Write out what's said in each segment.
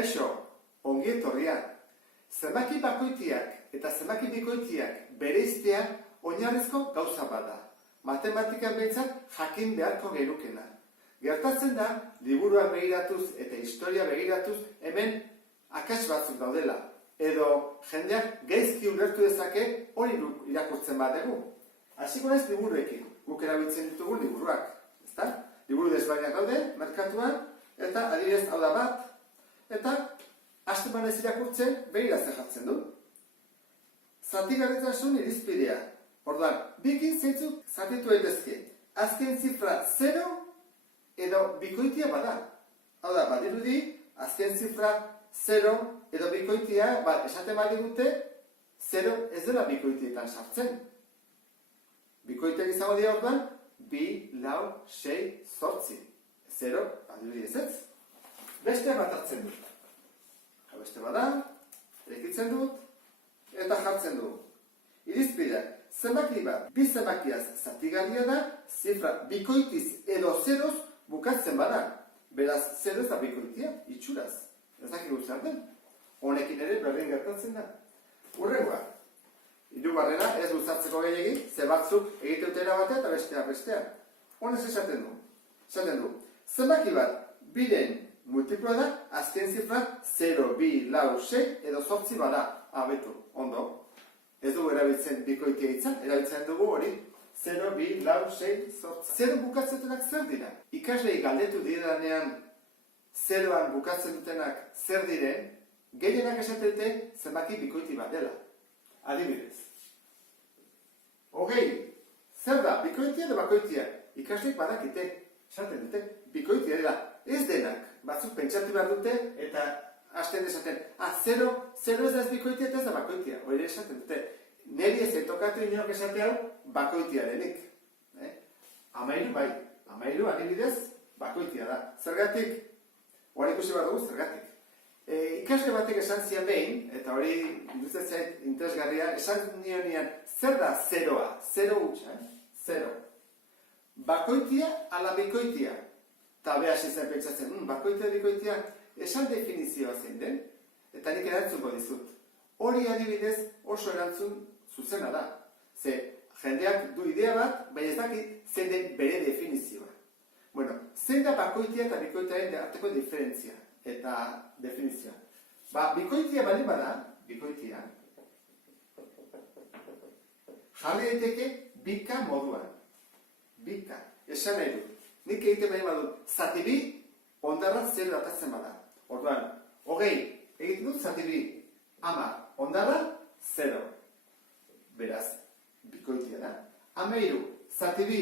Kaixo, ongi etorria. Zenbaki bakoitiak eta zenbaki bikoitiak bereiztea oinarrizko gauza bada. Matematikan behintzat jakin beharko genukena. Gertatzen da, liburuak begiratuz eta historia begiratuz hemen akats batzuk daudela. Edo jendeak gaizki ulertu dezake hori irakurtzen badegu. Hasiko naiz liburuekin, guk erabiltzen ditugu liburuak. Ezta? Liburu desberdinak daude, merkatuan, eta adibidez hau da bat, eta hastemanez irakurtzen begiratzen jartzen du. Zatigarritasun irizpidea. Orduan, bikin zeitzuk zatitu daitezke. Azken zifra 0 edo bikoitia bada. Hau da, badirudi, azken zifra 0 edo bikoitia, esaten badigute, 0 ez dela bikoitietan sartzen. Bikoiteak izango dira orduan, 2, 4, 6, 8. 0, badirudi ez ez. Beste bat hartzen dut. Beste bada, ekitzen dut, eta jartzen du. Irizpidea, zenbaki bat, bi zenbakiaz zatigarria da, zifra bikoitiz edo zeroz bukatzen bada. Beraz, zero ez da bikoitia, itxuraz. Ez dakik zer den. Honekin ere berdin gertatzen da. Hurrengoa. Hirugarrena ez luzatzeko gehiegi, ze batzuk egite dutera batea eta bestea. Honez esaten du. Zenbaki bat, biren multiploa da, azken zifra 0, 2, 4, 6 edo 8 bada. Abetu, ondo. Ez dugu erabiltzen bikoitia hitza, erabiltzen dugu hori 0, 2, 4, 6, 8. 0 bukatzetenak zer dira? Ikaslei galdetu direnean 0an bukatzen dutenak zer diren, gehienak esatete zenbaki bikoiti bat dela. Adibidez. Hogei, zer da? Bikoitia edo bakoitia? Ikasleik badakite, esaten dute, bikoitia dela. Ez denak, batzuk pentsatu behar dute eta hasten esaten, 0 ez da ez bikoitia eta ez da bakoitia. Hori esaten dute, niri ez etokatu inork esate hau bakoitia denik. 13 bai, 13 adibidez bakoitia da. Zergatik, hori ikusi behar dugu, zergatik. Ikasle batek esan zian behin, eta hori induzten zait interesgarria, esan nionean, zer da 0a? 0 hutsa, 0. Bakoitia ala bikoitia. Eta behas izan pentsatzen, bakoitia bikoitia, esan definizioa zein den, eta nik erantzuko dizut. Hori adibidez oso erantzun zuzena da. Ze, jendeak du idea bat, baina ez dakit zein den bere definizioa. Bueno, zein da bakoitia eta bikoitiaren arteko diferentzia eta definizioa. Bikoitia bali bada, bikoitia, jarri daiteke bika moduan. Bika, esan nahi dut. Nik egiten behin badut, zati bi, ondarra 0 datatzen bada. Orduan, hogei, egiten dut zati bi, 10, ondarra 0. Beraz, bikoitia da. 13, zati bi,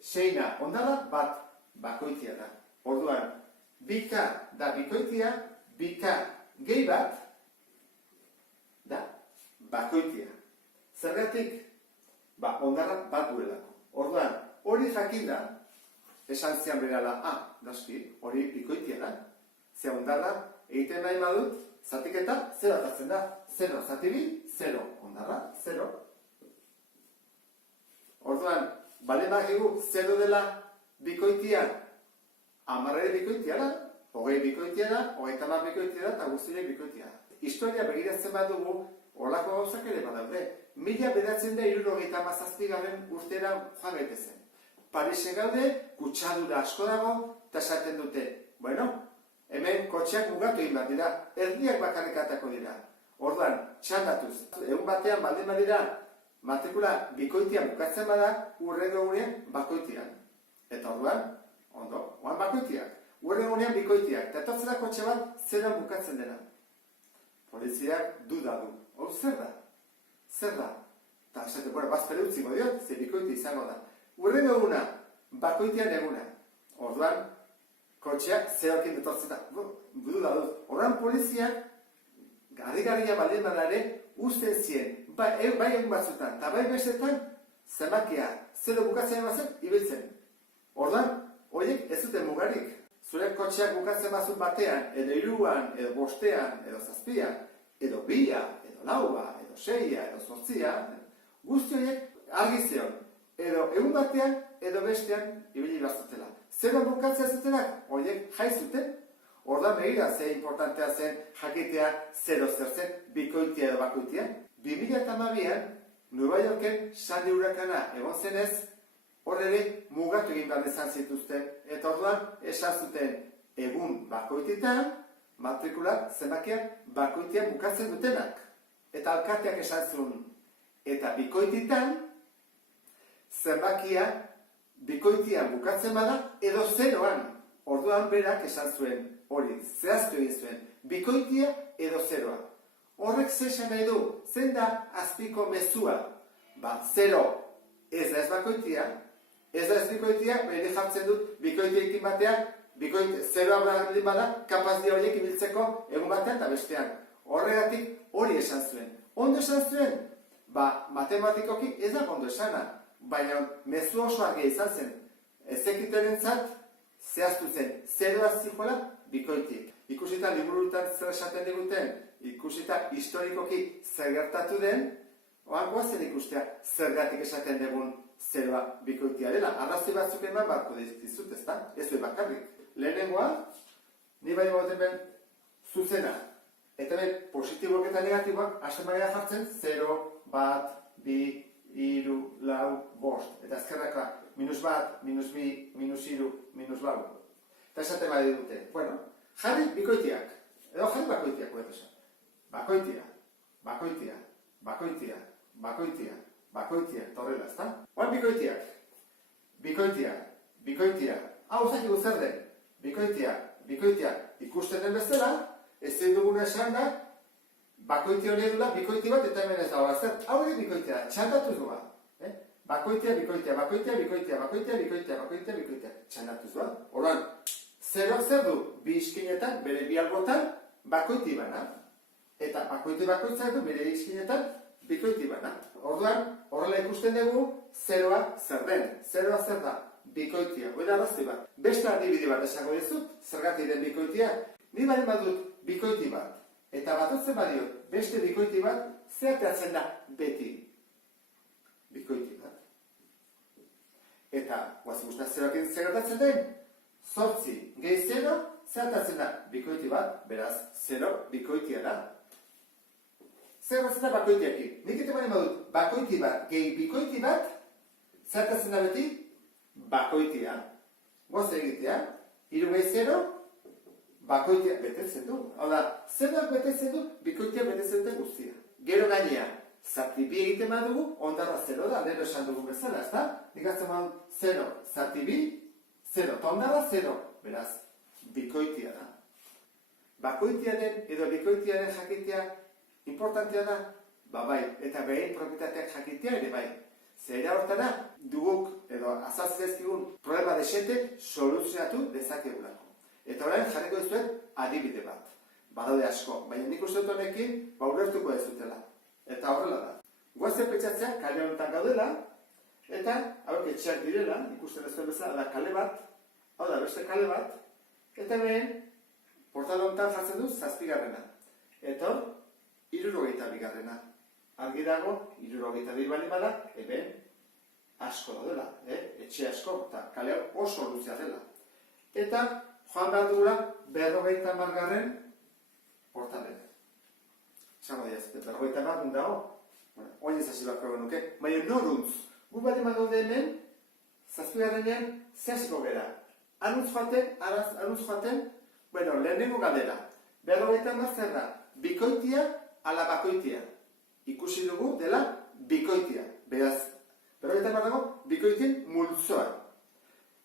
6, ondarra 1, bakoitia da. Orduan, bika da bikoitia, bika gehi bat, da bakoitia. Zergatik, ondarra 1 duelako. Orduan, hori jakin da, esan zian berala, noski, hori bikoitia da. Ze ondarra, egiten nahi badut, zatiketa 0 atatzen da. 0, zati bi, 0, ondarra, 0. Orduan, bale bagigu 0 dela bikoitia, 10 bikoitia da, 20 bikoitia da, 30 bikoitia da, eta guztiak bikoitia da. Historia begiratzen badugu, horlako gauzak ere badaude. 1977 urtera joan gaitezen. Parisen gaude, kutsadura asko dago, eta esaten dute, bueno, hemen kotxeak mugatu egin bat dira, erdiak bakarrikatako dira. Orduan, txandatuz, egun batean baldin badira, matrikula bikoitia bukatzen bada, hurrengo egunean bakoitian. Eta orduan, ondo, oan bakoitiak. Hurrengo egunean bikoitiak, eta etortzen da kotxe bat, zeran bukatzen dena. Poliziak duda du. Hor, zer da? Zer da? Eta esate, bazpere utziko diot, ze bikoiti izango da. Hurrengo eguna, bakoitian eguna. Orduan, kotxeak zerokin etortzen da. Duda dut. Orduan poliziak, garri-garria baldin badare, usten zien, bai egun batzutan, eta bai bestetan, zenbakia, 0 bukatzen bazen, ibiltzen. Orduan, horiek ez duten mugarik. Zure kotxeak bukatzen bazut batean, edo 3, edo 5, edo 7, edo 2, edo 4, edo 6, edo 8, guzti horiek argi zion. Edo egun batean, edo bestean, ibili bazutela. 0 bukatzea zutenak, horiek jai zuten, Orda begira ze importantea zen jakitea 0 zer zen, bikoitia edo bakoitia. 2012an, Nueva Yorken Sandy hurakana egon zenez, hor ere mugatu egin behar izan zituzten. Eta orduan esan zuten egun bakoititan, matrikula zenbakiak bakoitian bukatzen dutenak. Eta alkateak esan zuen, eta bikoititan, zenbakia bikoitian bukatzen bada, edo 0an. Orduan berak esan zuen, hori, zehaztu egin zuen, bikoitia edo 0a. Horrek zesan nahi du, zein da azpiko mezua? 0 ez da ez bakoitia, ez da ez bikoitia, bere jartzen dut bikoitiekin batean, 0a baldin bada, kapaz dia horiek ibiltzeko egun batean eta bestean. Horregatik hori esan zuen. Ondo esan zuen? Matematikoki ez da ondo esana, baina mezu oso argia izan zen. Ezekiterentzat zehaztu zen, 0a zijola bikoitik. Ikusita liburutan zer esaten diguten, ikusita historikoki zer gertatu den, oangoa zen ikustea zergatik esaten dugun 0a bikoitia dela. Arrazoi batzuk eman barko dizut, ez da? Ez du bakarrik. Lehenengoa, ni baino baten ben zuzena. Eta ben, positiboak eta negatiboak hasten bagera jartzen 0, 1, 2, 3, 4, 5. Eta ezkerraka, -1, -2, -3, -4. Eta esaten badi dute. Bueno, jarri bikoitiak. Edo jarri bakoitiak, hobeto esan. Bakoitia, bakoitia, bakoitia, bakoitia, bakoitia. Torrela, ezta? Oan bikoitiak. Bikoitia, bikoitia. Hau zakigu zer den. Bikoitia, bikoitia. Ikusten den bezala, ezin duguna esan da, bakoitia hori edula, bikoiti bat eta hemen ez dago zer. Hau ere bikoitia, txandatuz doa. Bakoitia, bikoitia, bakoitia, bikoitia, bakoitia, bikoitia, bakoitia, bikoitia. Txandatuz doa. Orduan, zeroak zer du, bi iskinetan, bere bi albotan, bakoiti bana. Eta bakoiti bakoitzak du, bere iskinetan, bikoiti bana. Orduan, horrela ikusten dugu, zeroa zer den. Zeroa zer da, bikoitia. Oida arrazoi bat. Beste adibide bat esango dizut, zergatik den bikoitia. Ni baren badut bikoiti bat. Eta batutzen badiot, beste bikoiti bat, zehateatzen da beti. Bikoiti bat. Eta, guazen guztaz zeroak zer gertatzen den? 8 gehi 0, zehateatzen da bikoiti bat, beraz, 0 bikoitia da. Zer gertatzen da bakoitiakin? Nik eta baren badut, bakoiti bat gehi bikoiti bat, zehateatzen da beti? Bakoitia. Guazen egitea, 3 gehi 0, bakoitia betetzen du. Hau da, zeroak betetzen du, bikoitia betetzen dute guztia. Gero gainea, zati bi egiten badugu, ondarra 0 da, leheno esan dugu bezala, ez da? Nik hartzen badut 0, zati bi, 0, eta ondarra 0. Beraz, bikoitia da. Bakoitia den edo bikoitia den jakitea importantea da? Bai, eta behin propietateak jakitea ere bai. Zera hortara, duguk edo azazizezkigun problema desente soluzionatu dezakegulako. Eta orain jarriko dizuet adibide bat. Badaude asko, baina nik uste dut honekin ulertuko ez dutela. Eta horrela da. Guazen pentsatzea kale honetan gaudela, eta hauek etxeak direla, ikusten ez duen bezala, da kale bat, hau da beste kale bat, eta behen, portal honetan jartzen du 7. Eta hor, 72. Argi dago, 72 bali bada, eben asko daudela, etxe asko, eta kale oso luzea dela. Eta joan behar dugula 50. portalen. Esango diazte, 50 dago, oin ez hasi bako genuke, baina noruntz, gu bat eman gaude hemen, 7. zehaziko gera. Anuntz joaten, bueno, lehenengo galdera. 50 zer da, bikoitia ala bakoitia. Ikusi dugu dela bikoitia. Beraz, 50 dago, bikoitien multzoa.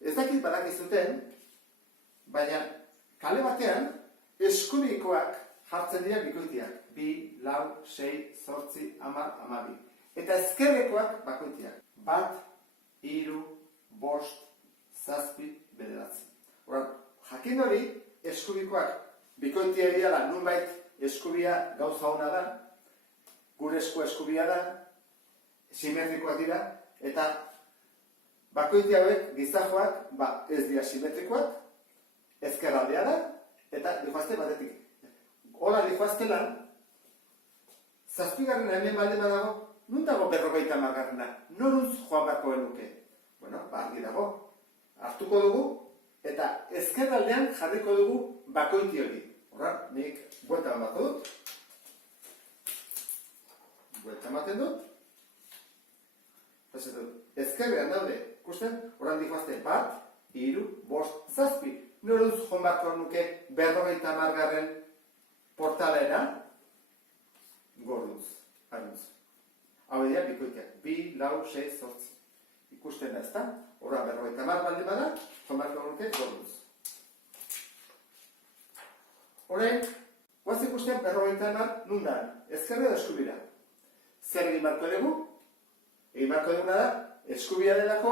Ez dakit badakizuten, baina kale batean eskubikoak jartzen dira bikoitiak. 2, 4, 6, 8, 10, 12. Eta ezkerrekoak bakoitiak. 1, 3, 5, 7, 9. Horan, jakin hori, eskubikoak bikoitia dira nunbait eskubia gauza hona da, gure eskubia da, simetrikoak dira, eta bakoitia hauek gizajoak ez dira simetrikoak, ezkerraldea da, eta dihoazte batetik. Hola dihoaztela, 7. hemen balde badago, nun dago 50. Noruntz joan bako genuke? Bueno, argi dago. Hartuko dugu eta ezkerraldean jarriko dugu bakoiti hori. Horra, nik buelta emako dut. Buelta ematen dut. Ezkerrean daude, ikusten, horran dikoazte bat, 3, 5, 7. Noruz joan beharko nuke 50. portalera, goruz, haruntz. Hau dira bikoiteak, 2, 4, 6, 8. Ikusten da, ezta? Horra 50 baldin bada, joan beharko nuke goruz. Horrein, guaz ikusten 50 nundan, ezkerre da eskubira. Zer egin beharko dugu? Egin beharko duguna da, eskubia delako,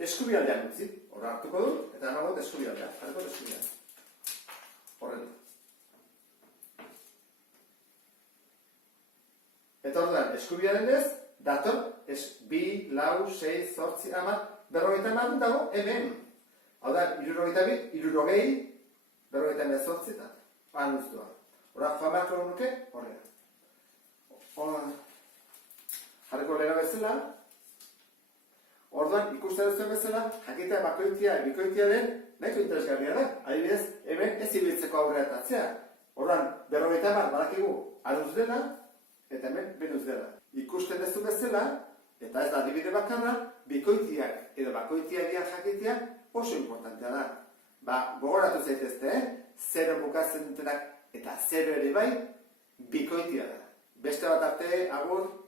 eskubialdean utzi. Horra hartuko du, eta nagot eskubialdea. Hartuko du eskubialdea. Horren. Eta orduan, eskubiaren ez, dator, 2, 4, 6, 8, 50 dago, hemen. Hau da, 62, 60, 58, eta anuztua. Horra, joan beharko nuke, horrela. Jarriko lehena bezala, orduan ikusten duzuen bezala, jakitea bakoitia, bikoitia den, nahiko interesgarria da. Adibidez, hemen ez ibiltzeko aurrera atatzea. Orduan, 50 badakigu anuz dela, eta hemen benuz dela. Ikusten duzu bezala, eta ez da adibide bakarra, bikoitiak edo bakoitiaria jakitea oso importantea da. Gogoratu zaitezte, 0 bukatzen dutenak eta 0 ere bai, bikoitia da. Beste bat arte, agur.